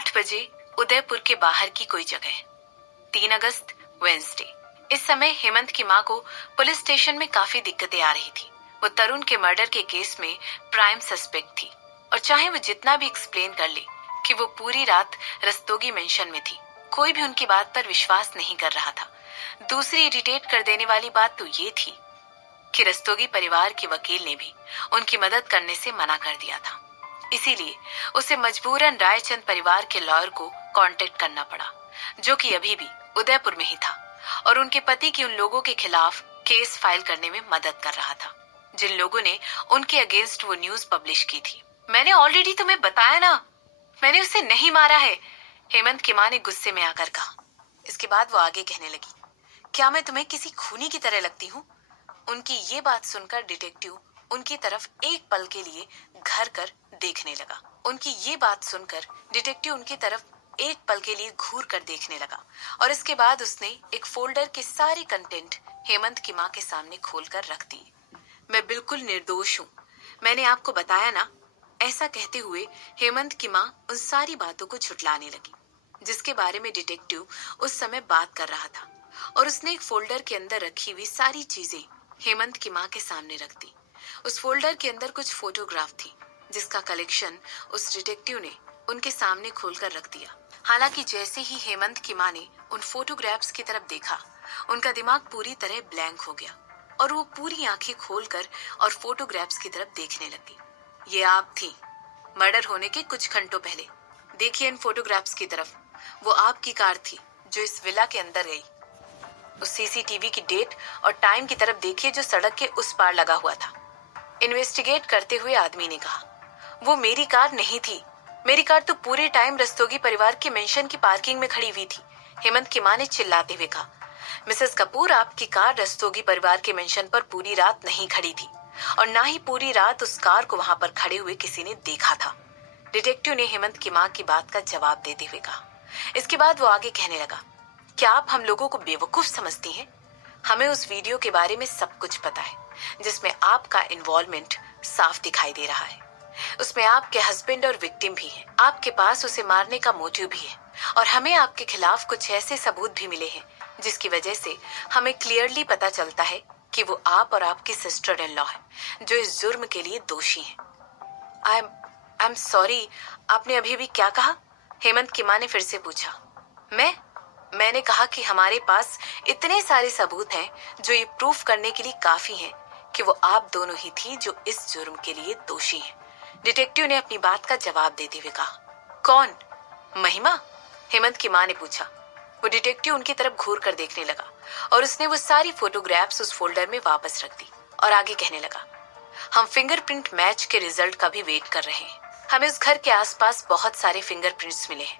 8 बजे उदयपुर के बाहर की कोई जगह। 3 अगस्त वेंसडे। इस समय हेमंत की माँ को पुलिस स्टेशन में काफी दिक्कतें आ रही थी। वो तरुण के मर्डर के केस में प्राइम सस्पेक्ट थी और चाहे वो जितना भी एक्सप्लेन कर ले कि वो पूरी रात रस्तोगी मेंशन में थी, कोई भी उनकी बात पर विश्वास नहीं कर रहा था। दूसरी इरिटेट कर देने वाली बात तो ये थी कि रस्तोगी परिवार के वकील ने भी उनकी मदद करने से मना कर दिया था। इसीलिए उसे मजबूरन रायचंद परिवार के लॉयर को कांटेक्ट करना पड़ा, जो कि अभी भी उदयपुर में ही था और उनके पति की उन लोगों के खिलाफ केस फाइल करने में मदद कर रहा था जिन लोगों ने उनके अगेंस्ट वो न्यूज पब्लिश की थी। मैंने ऑलरेडी तुम्हें बताया ना, मैंने उसे नहीं मारा है, हेमंत की माँ ने गुस्से में आकर कहा। इसके बाद वो आगे कहने लगी, क्या मैं तुम्हें किसी खूनी की तरह लगती हूँ? उनकी ये बात सुनकर डिटेक्टिव उनकी तरफ एक पल के लिए घर कर देखने लगा। उनकी ये बात सुनकर डिटेक्टिव उनकी तरफ एक पल के लिए घूर कर देखने लगा और इसके बाद उसने एक फोल्डर के सारे कंटेंट हेमंत की माँ के सामने खोलकर रख दिए। मैं बिल्कुल निर्दोष हूँ, मैंने आपको बताया ना। ऐसा कहते हुए हेमंत की माँ उन सारी बातों को झुठलाने लगी जिसके बारे में डिटेक्टिव उस समय बात कर रहा था और उसने एक फोल्डर के अंदर रखी हुई सारी चीजें हेमंत की माँ के सामने रख दी। उस फोल्डर के अंदर कुछ फोटोग्राफ थी जिसका कलेक्शन उस डिटेक्टिव ने उनके सामने खोलकर रख दिया। हालांकि जैसे ही हेमंत की माँ ने उन फोटोग्राफ्स की तरफ देखा, उनका दिमाग पूरी तरह ब्लैंक हो गया और वो पूरी आंखें खोलकर और फोटोग्राफ्स की तरफ देखने लगी। ये आप थी मर्डर होने के कुछ घंटों पहले। देखिए इन फोटोग्राफ्स की तरफ, वो आपकी कार थी जो इस विला के अंदर गई। उस सीसीटीवी की डेट और टाइम की तरफ देखिए जो सड़क के उस पार लगा हुआ था। इन्वेस्टिगेट करते हुए आदमी ने कहा, वो मेरी कार नहीं थी, मेरी कार तो पूरे टाइम रस्तोगी परिवार के मेंशन की पार्किंग में खड़ी हुई थी, हेमंत की माँ ने चिल्लाते हुए कहा। मिसेस कपूर, आपकी कार रस्तोगी परिवार के मेंशन पर पूरी रात नहीं खड़ी थी और ना ही पूरी रात उस कार को वहां पर खड़े हुए किसी ने देखा था, डिटेक्टिव ने हेमंत की माँ की बात का जवाब देते हुए कहा। इसके बाद वो आगे कहने लगा, क्या आप हम लोगों को बेवकूफ समझती हैं? हमें उस वीडियो के बारे में सब कुछ पता है जिसमें आपका इन्वॉल्वमेंट साफ दिखाई दे रहा है। उसमें आपके हस्बैंड और विक्टिम भी हैं। आपके पास उसे मारने का मोटिव भी है और हमें आपके खिलाफ कुछ ऐसे सबूत भी मिले हैं जिसकी वजह से हमें क्लियरली पता चलता है कि वो आप और आपकी सिस्टर इन लॉ है जो इस जुर्म के लिए दोषी हैं। आई एम सॉरी, आपने अभी भी क्या कहा? हेमंत की माँ ने फिर से पूछा। मैंने कहा कि हमारे पास इतने सारे सबूत हैं जो ये प्रूफ करने के लिए काफी हैं कि वो आप दोनों ही थी जो इस जुर्म के लिए दोषी हैं, डिटेक्टिव ने अपनी बात का जवाब देते हुए कहा। कौन? महिमा? हेमंत की माँ ने पूछा। वो डिटेक्टिव उनकी तरफ घूर कर देखने लगा और उसने वो सारी फोटोग्राफ्स उस फोल्डर में वापस रख दी और आगे कहने लगा, हम फिंगरप्रिंट मैच के रिजल्ट का भी वेट कर रहे हैं। हमें उस घर के आसपास बहुत सारे फिंगरप्रिंट्स मिले हैं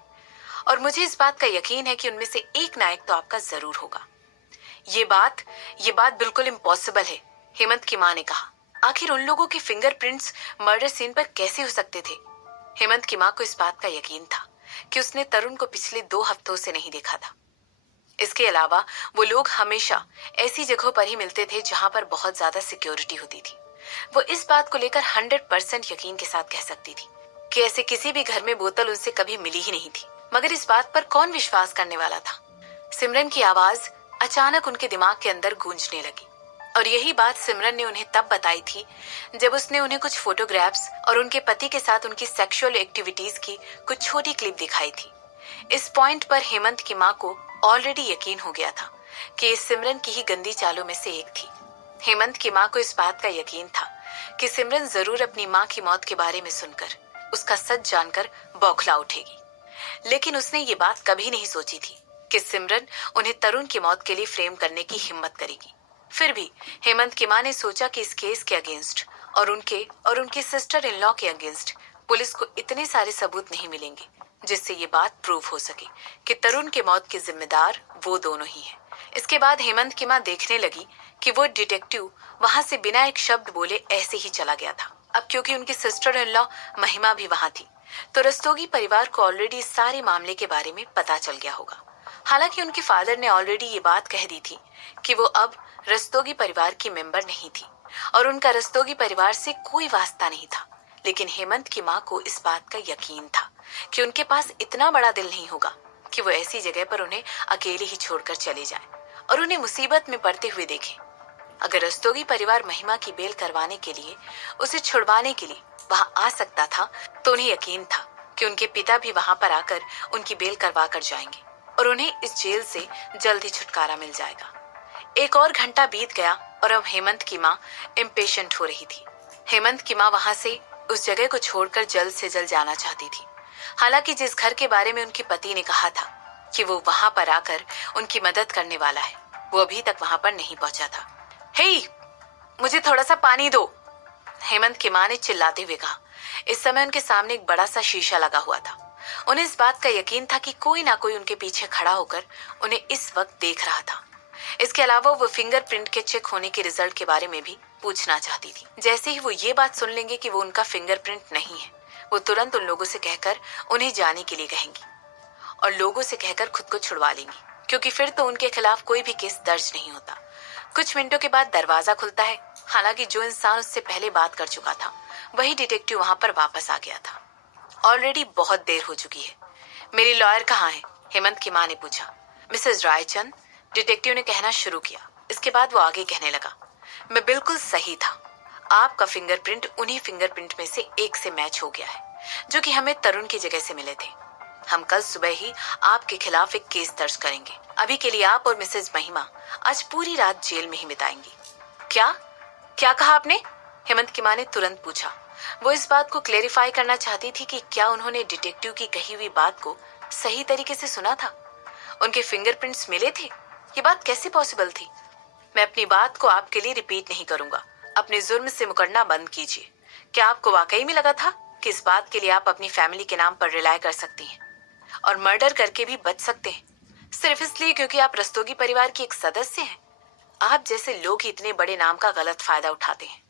और मुझे इस बात का यकीन है कि उनमें से एक नायक तो आपका जरूर होगा। ये बात बिल्कुल इम्पॉसिबल है, हेमंत की माँ ने कहा। आखिर उन लोगों के फिंगरप्रिंट्स मर्डर सीन पर कैसे हो सकते थे? हेमंत की माँ को इस बात का यकीन था कि उसने तरुण को पिछले 2 हफ्तों से नहीं देखा था। इसके अलावा वो लोग हमेशा ऐसी जगहों पर ही मिलते थे जहां पर बहुत ज्यादा सिक्योरिटी होती थी। वो इस बात को लेकर 100% यकीन के साथ कह सकती थी कि ऐसे किसी भी घर में बोतल उनसे कभी मिली ही नहीं थी। मगर इस बात पर कौन विश्वास करने वाला था? सिमरन की आवाज अचानक उनके दिमाग के अंदर गूंजने लगी और यही बात सिमरन ने उन्हें तब बताई थी जब उसने उन्हें कुछ फोटोग्राफ्स और उनके पति के साथ उनकी सेक्सुअल एक्टिविटीज की कुछ छोटी क्लिप दिखाई थी। इस पॉइंट पर हेमंत की माँ को ऑलरेडी यकीन हो गया था कि ये सिमरन की ही गंदी चालों में से एक थी। हेमंत की माँ को इस बात का यकीन था कि सिमरन जरूर अपनी माँ की मौत के बारे में सुनकर उसका सच जानकर बौखला उठेगी, लेकिन उसने ये बात कभी नहीं सोची थी कि सिमरन उन्हें तरुण की मौत के लिए फ्रेम करने की हिम्मत करेगी। फिर भी हेमंत की माँ ने सोचा कि इस केस के अगेंस्ट और उनकी सिस्टर इन लॉ के अगेंस्ट पुलिस को इतने सारे सबूत नहीं मिलेंगे जिससे ये बात प्रूव हो सके कि तरुण के मौत के जिम्मेदार वो दोनों ही हैं। इसके बाद हेमंत की माँ देखने लगी कि वो डिटेक्टिव वहां से बिना एक शब्द बोले ऐसे ही चला गया था। अब क्योंकि उनकी सिस्टर इन लॉ महिमा भी वहां थी तो रस्तोगी परिवार को ऑलरेडी इस सारे मामले के बारे में पता चल गया होगा। हालांकि उनके फादर ने ऑलरेडी ये बात कह दी थी कि वो अब रस्तोगी परिवार की मेंबर नहीं थी और उनका रस्तोगी परिवार से कोई वास्ता नहीं था, लेकिन हेमंत की माँ को इस बात का यकीन था कि उनके पास इतना बड़ा दिल नहीं होगा कि वो ऐसी जगह पर उन्हें अकेले ही छोड़कर चले जाएं और उन्हें मुसीबत में पड़ते हुए देखें। अगर रस्तोगी परिवार महिमा की बेल करवाने के लिए, उसे छुड़वाने के लिए वहां आ सकता था, तो उन्हें यकीन था कि उनके पिता भी वहां पर आकर उनकी बेल करवा कर जाएंगे और उन्हें इस जेल से जल्द ही छुटकारा मिल जाएगा। एक और घंटा बीत गया और अब हेमंत की माँ इम्पेशेंट हो रही थी। हेमंत की माँ वहां से उस जगह को छोड़कर जल्द से जल्द जाना चाहती थी। हालांकि जिस घर के बारे में उनके पति ने कहा था कि वो वहां पर आकर उनकी मदद करने वाला है, वो अभी तक वहां पर नहीं पहुंचा था। हे, मुझे थोड़ा सा पानी दो, हेमंत की माँ ने चिल्लाते हुए कहा। इस समय उनके सामने एक बड़ा सा शीशा लगा हुआ था। उन्हें इस बात का यकीन था कि कोई ना कोई उनके पीछे खड़ा होकर उन्हें इस वक्त देख रहा था। इसके अलावा वो फिंगरप्रिंट के चेक होने के रिजल्ट के बारे में भी पूछना चाहती थी। जैसे ही वो ये बात सुन लेंगे कि वो उनका फिंगरप्रिंट नहीं है, वो तुरंत उन लोगों से कहकर उन्हें जाने के लिए कहेंगी और लोगों से कहकर खुद को छुड़वा लेंगी, क्योंकि फिर तो उनके खिलाफ कोई भी केस दर्ज नहीं होता। कुछ मिनटों के बाद दरवाजा खुलता है। हालांकि जो इंसान उससे पहले बात कर चुका था, वही डिटेक्टिव वहां पर वापस आ गया था। ऑलरेडी बहुत देर हो चुकी है। मेरी लॉयर कहाँ है? हेमंत की माँ ने पूछा। मिसेस रायचंद, डिटेक्टिव ने कहना शुरू किया। इसके बाद वो आगे कहने लगा, मैं बिल्कुल सही था। आपका फिंगरप्रिंट उन्हीं फिंगरप्रिंट में से एक से मैच हो गया है, जो कि हमें तरुण की जगह से मिले थे। हम कल सुबह ही आपके खिलाफ एक केस दर्ज करेंगे। अभी के लिए आप और मिसेस महिमा आज पूरी रात जेल में ही बिताएंगी। क्या क्या कहा आपने? हेमंत की माँ ने तुरंत पूछा। वो इस बात को क्लेरिफाई करना चाहती थी कि क्या उन्होंने डिटेक्टिव की कही हुई बात को सही तरीके से सुना था। उनके फिंगरप्रिंट्स मिले थे? ये बात कैसे पॉसिबल थी? मैं अपनी बात को आपके लिए रिपीट नहीं करूंगा। अपने जुर्म से मुकरना बंद कीजिए। क्या आपको वाकई में लगा था कि इस बात के लिए आप अपनी फैमिली के नाम पर रिलाय कर सकती हैं और मर्डर करके भी बच सकते हैं, सिर्फ इसलिए क्योंकि आप रस्तोगी परिवार की एक सदस्य हैं? आप जैसे लोग ही इतने बड़े नाम का गलत फायदा उठाते हैं।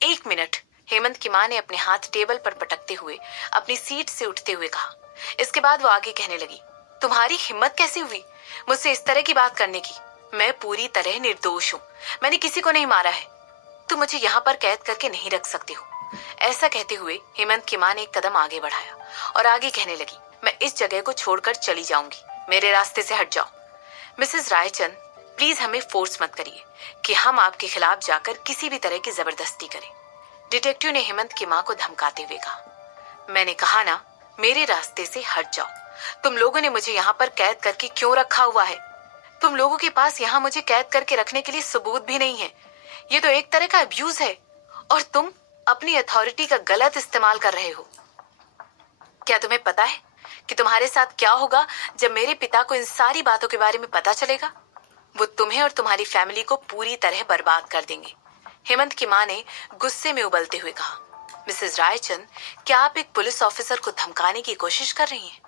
एक मिनट, हेमंत की माँ ने अपने हाथ टेबल पर पटकते हुए अपनी सीट से उठते हुए कहा। इसके बाद वो आगे कहने लगी, तुम्हारी हिम्मत कैसे हुई मुझसे इस तरह की बात करने की? मैं पूरी तरह निर्दोष हूँ। मैंने किसी को नहीं मारा है। तुम मुझे यहाँ पर कैद करके नहीं रख सकते हो। ऐसा कहते हुए हेमंत की माँ ने एक कदम आगे बढ़ाया और आगे कहने लगी, मैं इस जगह को छोड़कर चली जाऊंगी। मेरे रास्ते से हट जाओ। मिसेस रायचंद, प्लीज हमें फोर्स मत करिए कि हम आपके खिलाफ जाकर किसी भी तरह की जबरदस्ती करें। डिटेक्टिव ने हेमंत की माँ को धमकाते हुए कहा। मैंने कहा ना, मेरे रास्ते से हट जाओ। तुम लोगों ने मुझे यहाँ पर कैद करके क्यों रखा हुआ है? तुम लोगों के पास यहाँ मुझे कैद करके रखने के लिए सबूत भी नहीं है। ये तो एक तरह का अब्यूज है और तुम अपनी अथॉरिटी का गलत इस्तेमाल कर रहे हो। क्या तुम्हें पता है कि तुम्हारे साथ क्या होगा जब मेरे पिता को इन सारी बातों के बारे में पता चलेगा? वो तुम्हें और तुम्हारी फैमिली को पूरी तरह बर्बाद कर देंगे। हेमंत की माँ ने गुस्से में उबलते हुए कहा। मिसेस रायचंद, क्या आप एक पुलिस ऑफिसर को धमकाने की कोशिश कर रही हैं?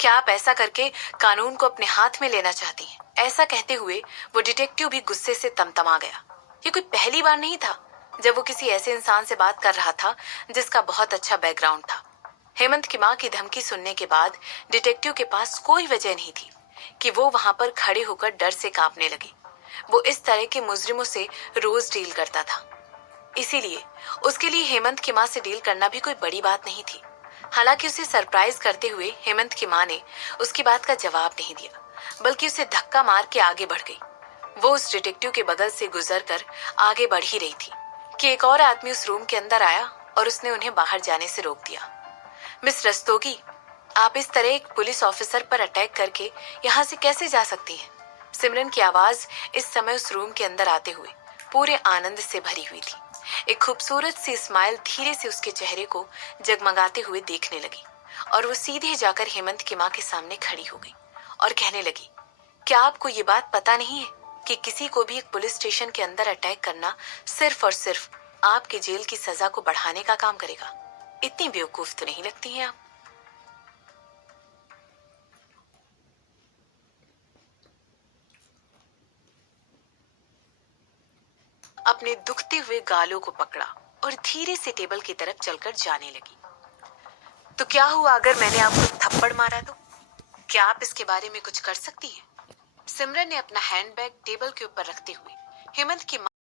क्या आप ऐसा करके कानून को अपने हाथ में लेना चाहती हैं? ऐसा कहते हुए वो डिटेक्टिव भी गुस्से से तमतमा गया। ये कोई पहली बार नहीं था जब वो किसी ऐसे इंसान से बात कर रहा था जिसका बहुत अच्छा बैकग्राउंड था। हेमंत की माँ की धमकी सुनने के बाद डिटेक्टिव के पास कोई वजह नहीं थी कि वो वहां पर खड़े होकर डर से कांपने लगे। वो इस तरह के मुजरिमों से रोज डील करता था, इसीलिए उसके लिए हेमंत की माँ से डील करना भी कोई बड़ी बात नहीं थी। हालांकि उसे सरप्राइज करते हुए हेमंत की माँ ने उसकी बात का जवाब नहीं दिया, बल्कि उसे धक्का मार के आगे बढ़ गई। वो उस डिटेक्टिव के बगल से गुजरकर आगे बढ़ ही रही थी कि एक और आदमी उस रूम के अंदर आया और उसने उन्हें बाहर जाने से रोक दिया। मिस रस्तोगी, आप इस तरह एक पुलिस ऑफिसर पर अटैक करके यहाँ से कैसे जा सकती हैं? सिमरन की आवाज इस समय उस रूम के अंदर आते हुए पूरे आनंद से भरी हुई थी। एक खूबसूरत सी स्माइल धीरे से उसके चेहरे को जगमगाते हुए देखने लगी और वो सीधे जाकर हेमंत की माँ के सामने खड़ी हो गई और कहने लगी, क्या आपको ये बात पता नहीं है कि किसी को भी एक पुलिस स्टेशन के अंदर अटैक करना सिर्फ और सिर्फ आपके जेल की सजा को बढ़ाने का काम करेगा? इतनी बेवकूफ तो नहीं लगती हैं आप। अपने दुखते हुए गालों को पकड़ा और धीरे से टेबल की तरफ चलकर जाने लगी। तो क्या हुआ अगर मैंने आपको थप्पड़ मारा तो? क्या आप इसके बारे में कुछ कर सकती हैं? सिमरन ने अपना हैंडबैग टेबल के ऊपर रखते हुए हेमंत की